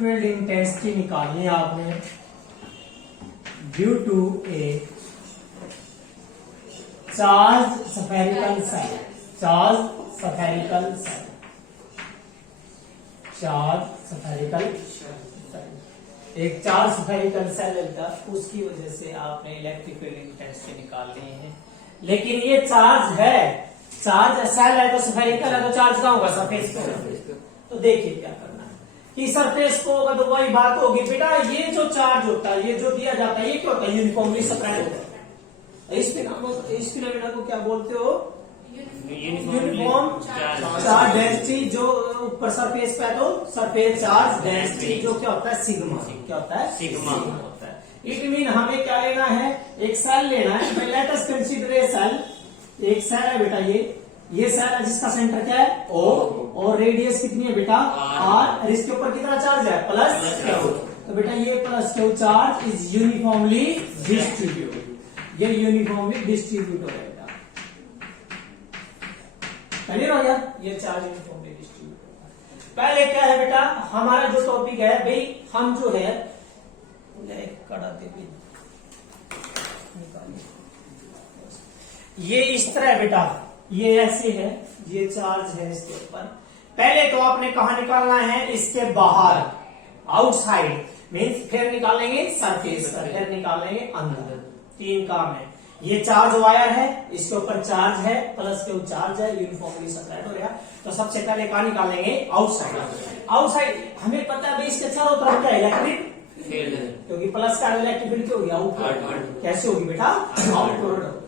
Field intensity निकालनी है आपने due to a charge spherical shell, charge spherical shell, charge spherical shell, एक charge spherical shell लेता, उसकी वजह से आपने इलेक्ट्रिक फील्ड इंटेंसिटी निकालनी है। लेकिन ये चार्ज है, चार्ज सेल है तो स्फेरिकल है तो चार्ज कहाँ होगा? सरफेस पे। तो देखिए क्या करना है कि सरफेस को होगा तो वही बात होगी बेटा, ये जो चार्ज होता है, ये जो दिया जाता है, ये क्या होता है? यूनिफॉर्मली स्प्रेड होता है। इस फिनोमेना को क्या बोलते हो? Uniform charge density. जो ऊपर सरफेस पे है तो सरफेस चार्ज डेंसिटी, जो क्या होता है? सिग्मा। क्या होता है? सिग्मा होता है। इट मीन हमें क्या लेना है? एक सेल लेना है। Let us consider a shell, एक सेल है बेटा, ये सेल है जिसका सेंटर क्या है? O, और रेडियस कितनी है बेटा? R, और इसके ऊपर कितना चार्ज है? Plus Q। तो बेटा ये plus Q charge is uniformly distribute, ये यूनिफॉर्मली डिस्ट्रीब्यूट हो बेटा। क्लियर हो गया? ये चार्ज यूनिफॉर्मली डिस्ट्रीब्यूट। पहले क्या है बेटा, हमारा जो टॉपिक है भाई, हम जो है कड़ा दे निकालिए, ये इस तरह है बेटा, ये ऐसे है, ये चार्ज है इसके ऊपर। पहले तो आपने कहा निकालना है? इसके बाहर, आउटसाइड मीन्स, फिर निकालेंगे सरफेस पर, फिर निकालेंगे अंदर। तीन काम है। ये चार्ज वायर है, इसके ऊपर चार्ज है, प्लस के चार्ज है, यूनिफॉर्मली सेपरेट हो गया। तो सबसे पहले कहा निकालेंगे? आउटसाइड। आउटसाइड हमें पता है भाई, इसके चारों तरफ क्या इलेक्ट्रिक फील्ड है, क्योंकि प्लस का इलेक्ट्रिक फील्ड क्या होगी? आउटवर्ड। कैसे होगी बेटा? आउटवर्ड।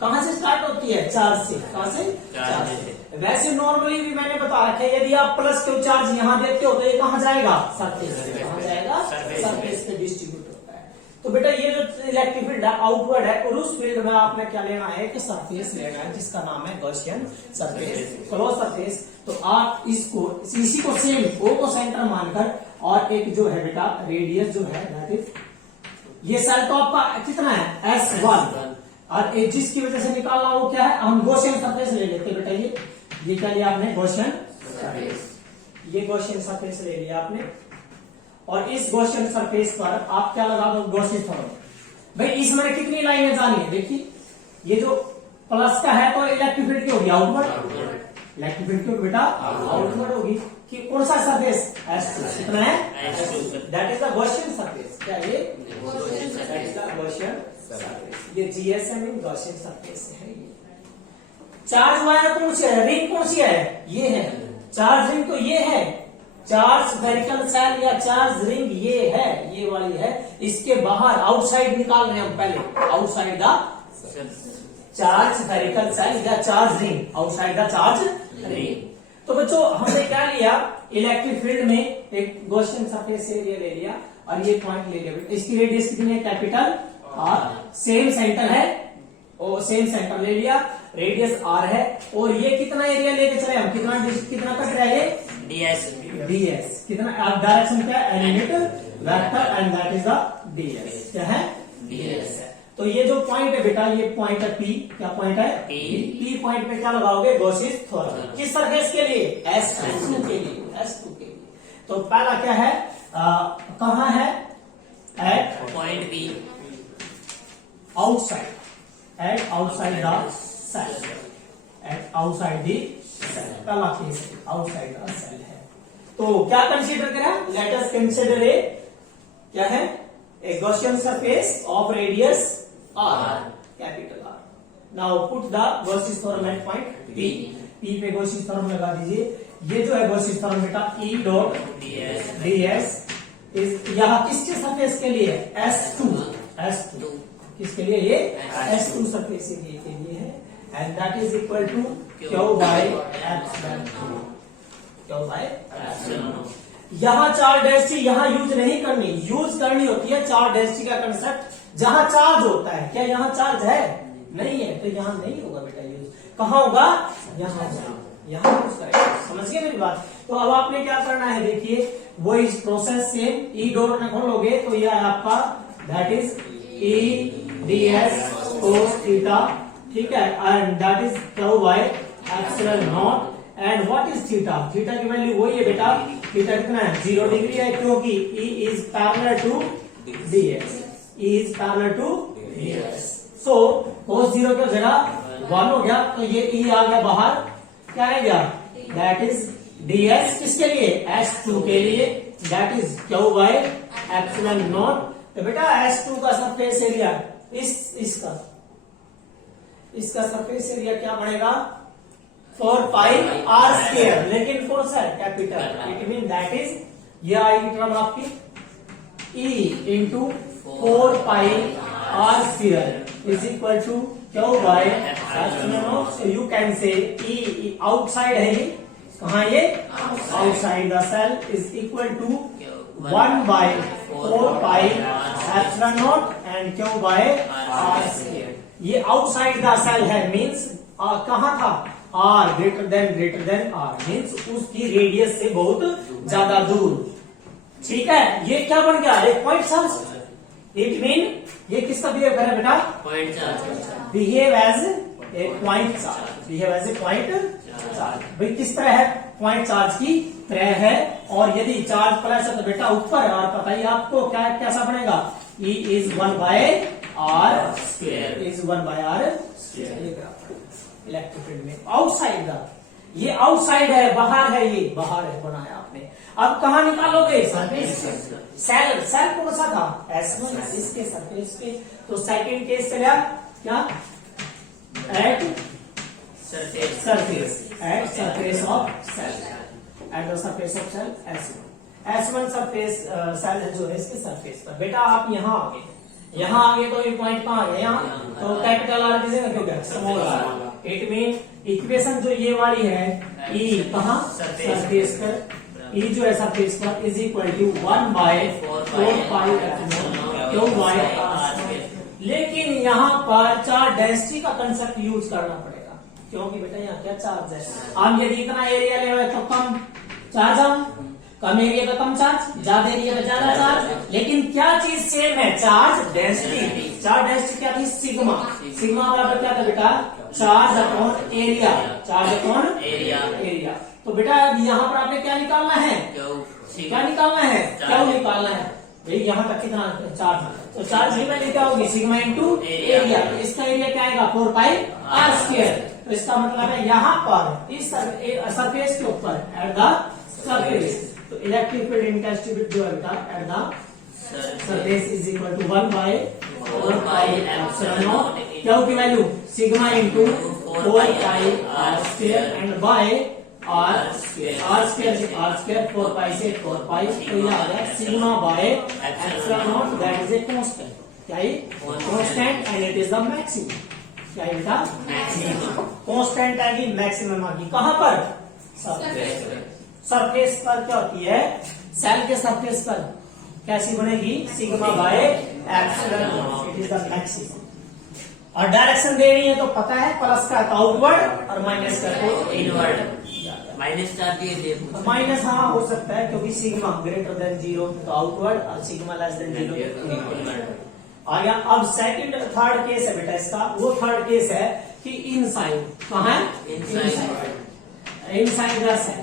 कहां से स्टार्ट होती है? चार्ज से। कहां से? चार्ज से। वैसे नॉर्मली भी मैंने बता रखा है, यदि आप प्लस क्यू चार्ज यहां देखते हो तो ये कहां जाएगा? सरफेस पे। कहां जाएगा? सरफेस पे डिस्ट्रीब्यूट होता है। तो बेटा ये जो इलेक्ट्रिक फील्ड है आउटवर्ड है, और उस फील्ड में आपने क्या लेना है? कि सरफेस लेना है, जिसका नाम है गॉसियन सरफेस, क्लोज सरफेस। तो आप इसको, इसी को सेम O को सेंटर मानकर, और एक जो है बेटा रेडियस जो है दैट इज, ये सेल तो आपका कितना है? S1, और जिसकी वजह से निकालना वो क्या है? हम गॉसियन सरफेस ले लेते बेटा। ये क्या लिया आपने? Gaussian surface. ये गॉसियन सरफेस ले लिया आपने, और इस गॉसियन सरफेस पर आप क्या लगा दो? Gaussian theorem. भाई इसमें कितनी लाइनें जानी है? देखिए, ये जो प्लस का है तो इलेक्ट्रिक फील्ड की होगी? आउटवर्ड। इलेक्ट्रिक फील्ड की बेटा आउटवर्ड होगी। कि कौन सा सरफेस? S2। कितना है? S2। That is the Gaussian surface. क्या ये? That is the Gaussian surface. ये GSM इन गॉसियन सरफेस है। ये चार्ज वायर कौन सी है? रिंग कौन सी है? ये है चार्ज रिंग। तो ये है चार्ज स्फेरिकल सेल या चार्ज रिंग, ये है, ये वाली है। इसके बाहर आउटसाइड निकाल रहे हैं हम पहले, outside the charge spherical shell या charge ring, outside the charge ring. तो बच्चों हमने क्या लिया? इलेक्ट्रिक फील्ड में एक गॉसियन सरफेस एरिया ले लिया, और ये पॉइंट ले लिया। इसकी रेडियस कितनी है? Capital R। सेम सेंटर है, और सेम सेंटर ले लिया, रेडियस R है, और ये कितना एरिया लेके चले हम? कितना कट रहा है? ds। कितना? डायरेक्शन क्या है? Element vector, and that is the ds। क्या है? ds है। तो ये जो पॉइंट है बेटा, ये पॉइंट है P। क्या पॉइंट है? P पॉइंट पे क्या लगाओगे? Gaussian theorem. किस सरफेस के लिए? S2 के लिए। S2 के लिए। तो पहला क्या है? कहां है? At point P, outside, at outside the cell, at outside the cell। पहला केस outside the cell है। तो क्या कंसीडर करा? लेट अस कंसीडर ए, क्या है? A Gaussian surface of radius R, capital R। Now put the Gaussian theorem at point P। P पे Gaussian theorem लगा दीजिए। ये जो है गॉसियन थ्योरम बेटा E डॉट ds इस यहाँ किसके सरफेस के लिए? S2। किसके लिए? ये S2 सरफेस एरिया के लिए है, and that is equal to Q by epsilon. Q by epsilon. यहाँ चार्ज डेंसिटी यहाँ यूज नहीं करनी, यूज करनी होती है चार्ज डेंसिटी का कंसेप्ट जहां चार्ज होता है। क्या यहाँ चार्ज है? नहीं है, तो यहाँ नहीं होगा बेटा यूज। कहाँ होगा? यहाँ यूज करेगा। समझ गए मेरी बात? तो अब आपने क्या करना है? देखिए वो इस प्रोसेस सेम E डॉट में खोलोगे तो यह है आपका that is E ds cos theta, ठीक है, and that is Q by epsilon naught. And what is theta? Theta की वैल्यू वही है बेटा थीटा कितना है 0 डिग्री है, क्योंकि E is parallel to ds, E is parallel to ds। So cos 0 की जगह 1 हो गया, तो ये E आ गया बाहर, क्या आ गया दैट इज ds किसके लिए S2 के लिए, that is Q by epsilon naught. तो बेटा S2 का सरफेस एरिया इसका सरफेस एरिया क्या बढ़ेगा 4 पाई r स्क्वायर, लेकिन फोर्स है capital, it mean that is ये आएगी टर्म आपकी E into 4 pi r square is equal to Q by epsilon naught. So you can say E outside है, ये कहाँ ये outside the shell is equal to 1 by 4 pi epsilon naught and Q by r square. ये outside the shell है, means कहाँ था r greater than r, means उसकी radius से बहुत ज्यादा दूर। ठीक है, ये क्या बन गया एक पॉइंट चार्ज, इट मीन ये किसका बिहेव करे बेटा point charge, behave as a point charge, behave as a point charge. भाई किस तरह है पॉइंट चार्ज की तरह है, और यदि चार्ज प्लस है तो बेटा ऊपर, और बताइए आपको क्या कैसा बनेगा E is 1 by r square, is 1 by r square. Electric field में आउटसाइड द, ये आउटसाइड है, बाहर है, ये बाहर है बनाया आपने। अब कहाँ निकालोगे सेल, सेल कौन सा था S1, इसके सरफेस पे। तो सेकंड केस चला क्या at surface of shell, at the surface of shell S1 surface shell जो है इसके सरफेस पर। बेटा आप यहाँ आगे तो ये पॉइंट कहाँ आ गया यहाँ, तो कैपिटल आर की जगह क्यों गया small r. It mean equation जो ये वाली है E कहाँ सरफेस पर, E जो है सरफेस पर is equal to 1 by 4 pi Q by r। लेकिन यहाँ पर चार्ज डेंसिटी का कंसेप्ट यूज करना पड़ेगा, क्योंकि बेटा यहाँ क्या चार्ज है। हम यदि इतना एरिया ले रहे तो कम चार्ज, हम कम एरिया पे कम चार्ज, ज्यादा एरिया पे ज्यादा चार्ज। लेकिन क्या चीज सेम है चार्ज डेंसिटी। चार्ज डेंसिटी क्या थी सिग्मा, सिग्मा बराबर क्या था बेटा charge upon area, charge upon area. तो बेटा यहाँ पर आपने क्या निकालना है, क्या निकालना है, क्या निकालना है भाई, यहाँ तक कितना चार्ज, तो चार्ज की वैल्यू क्या होगी सिग्मा इंटू एरिया। इसका एरिया क्या आएगा 4 पाई r स्क्वायर। तो इसका मतलब है यहाँ पर इस सरफेस के ऊपर एट द सरफेस, तो इलेक्ट्रिक फील्ड इंटेंसिटी जो है बेटा at the surface is equal to 1 by 4 pi epsilon naught, क्या की value sigma into 4 pi r square and by r square 4 pi से 4 पाई, तो ये आ गया sigma by epsilon naught, that is a constant. क्या ये constant and it is the maximum. क्या है बेटा मैक्सिमम, कांस्टेंट है कि मैक्सिमम आ गई कहां पर सरफेस पर। क्या होती है सेल के सरफेस पर कैसी बनेगी sigma by epsilon not, it is the maximum. और डायरेक्शन दे रही है तो पता है प्लस का तो आउटवर्ड और माइनस का तो इनवर्ड। माइनस चार्ज ये माइनस हाँ हो सकता है, क्योंकि सिग्मा ग्रेटर देन 0 तो आउटवर्ड और सिग्मा लेस देन 0 इनवर्ड आ गया। अब सेकंड थर्ड केस है बेटा इसका, वो थर्ड केस है कि इनसाइड, कहाँ है inside the shell,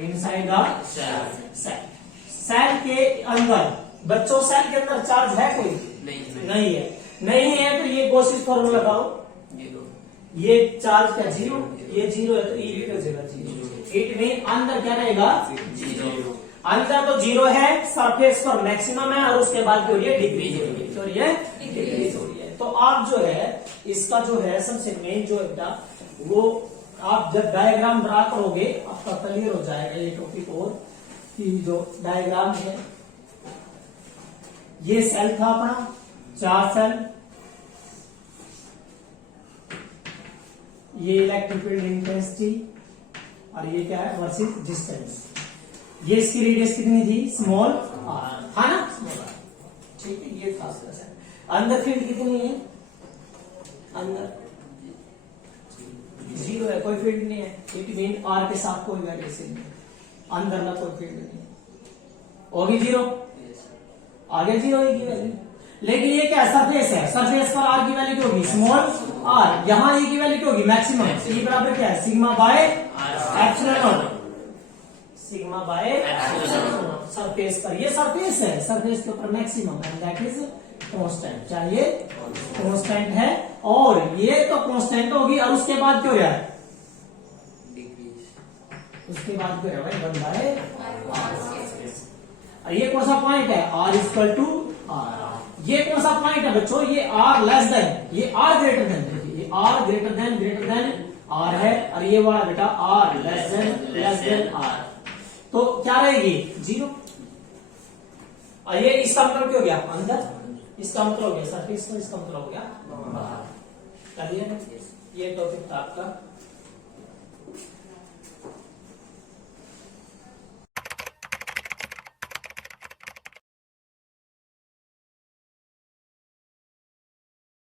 inside the shell, shell के अंदर। बच्चों सेल के अंदर चार्ज है कोई नहीं है, तो ये कोशिश फॉर्मूला लगाओ, ये चार्ज का 0, ये 0 है तो E की जगह 0। इट मीन अंदर क्या रहेगा 0, अंदर तो 0 है, सरफेस पर मैक्सिमम है और उसके बाद जो ये डिक्रीज हो रही है, तो ये डिक्रीज हो रही है। तो आप जो है इसका जो है सबसे मेन जो है वो आप जब डायग्राम ड्रा करोगे आपका क्लियर हो जाएगा ये टॉपिक। और कि जो डायग्राम है ये सेल था अपना 4 सेल, ये इलेक्ट्रिक फील्ड इंटेंसिटी और ये क्या है वर्सेस डिस्टेंस। ये इसकी रेडियस कितनी थी स्मॉल r था ना, स्मॉल r, ठीक है। ये था अंदर फील्ड कितनी है, अंदर 0 है, कोई फील्ड नहीं है। इट मीन r के साथ कोई वेरिएशन नहीं, अंदर ना कोई फील्ड नहीं होगी 0, आगे 0 होगी वैल्यू। लेकिन ये क्या सरफेस है, सरफेस पर r की वैल्यू क्या होगी स्मॉल r, यहाँ E की वैल्यू क्या होगी मैक्सिमम। E बराबर क्या है sigma by epsilon not, sigma by epsilon. Surface पर, ये सरफेस है, सरफेस के ऊपर maximum and that is constant, चाहिए कांस्टेंट है, और ये तो कांस्टेंट होगी, और उसके बाद क्यों है, डिक्रीज। उसके बाद क्यों है भाई, 1 बाय और ये कौन सा पॉइंट है, r इक्वल टू आर। ये कौन सा पॉइंट है बच्चों, ये r लेस देन, ये r ग्रेटर देन, ये r ग्रेटर देन r है, और ये वाला बेटा r लेस देन r, तो क्या रहेगी 0। और ये इसका मतलब क्यों गया अंदर, इसका मतलब हो गया सरफेस, तो इसका मतलब हो गया बाहर। क्लियर है, ये टॉपिक था आपका।